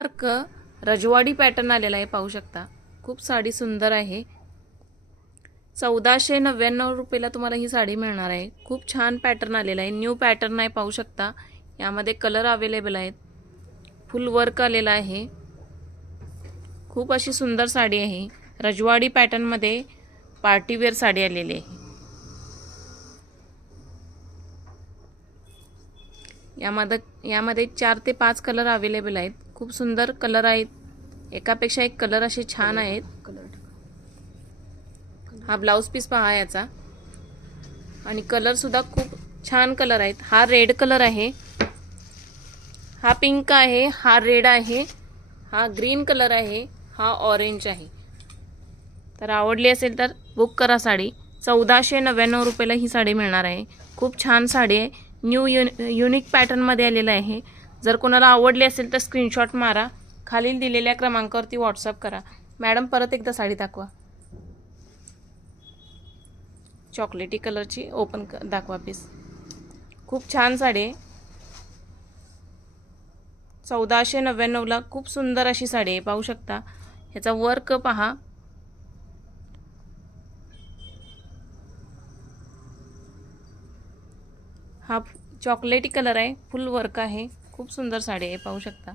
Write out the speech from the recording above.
Work रजवाडी pattern आलेला आहे पाहू शकता. खूप साडी सुंदर आहे. चौदाशे नव्याण्णव रुपयाला तुम्हाला ही साडी मिळणार आहे. खूप छान पॅटर्न आलेला आहे. न्यू पॅटर्न आहे पाहू शकता. यामध्ये कलर अवेलेबल आहेत. फुल वर्क आलेला आहे. खूप अशी सुंदर साडी आहे. रजवाडी पॅटर्नमध्ये पार्टीवेअर साडी आलेली आहे. यामध्ये यामध्ये चार ते पाच कलर अवेलेबल आहेत. खूप सुंदर कलर आहेत. एकापेक्षा एक कलर असे छान आहेत. हा ब्लाऊज पीस पहा याचा. आणि कलरसुद्धा खूप छान कलर आहेत. हा रेड कलर आहे. हा पिंक आहे हा रेड आहे हा ग्रीन कलर आहे हा ऑरेंज आहे. तर आवडली असेल तर बुक करा साडी. चौदाशे नव्याण्णव रुपयाला ही साडी मिळणार आहे. खूप छान साडी आहे. न्यू युन युनिक पॅटर्नमध्ये आलेलं आहे. जर कोणाला आवडली असेल तर स्क्रीनशॉट मारा. खालील दिलेल्या क्रमांकावरती व्हॉट्सअप करा. मॅडम परत एकदा साडी दाखवा. चॉकलेटी कलरची ओपन क दाखवा पीस खूप छान साडी आहे. चौदाशे नव्याण्णवला खूप सुंदर अशी साडी आहे. पाहू शकता. ह्याचा वर्क पहा. हा चॉकलेटी कलर आहे. फुल वर्क आहे. खूप सुंदर साडी आहे पाहू शकता.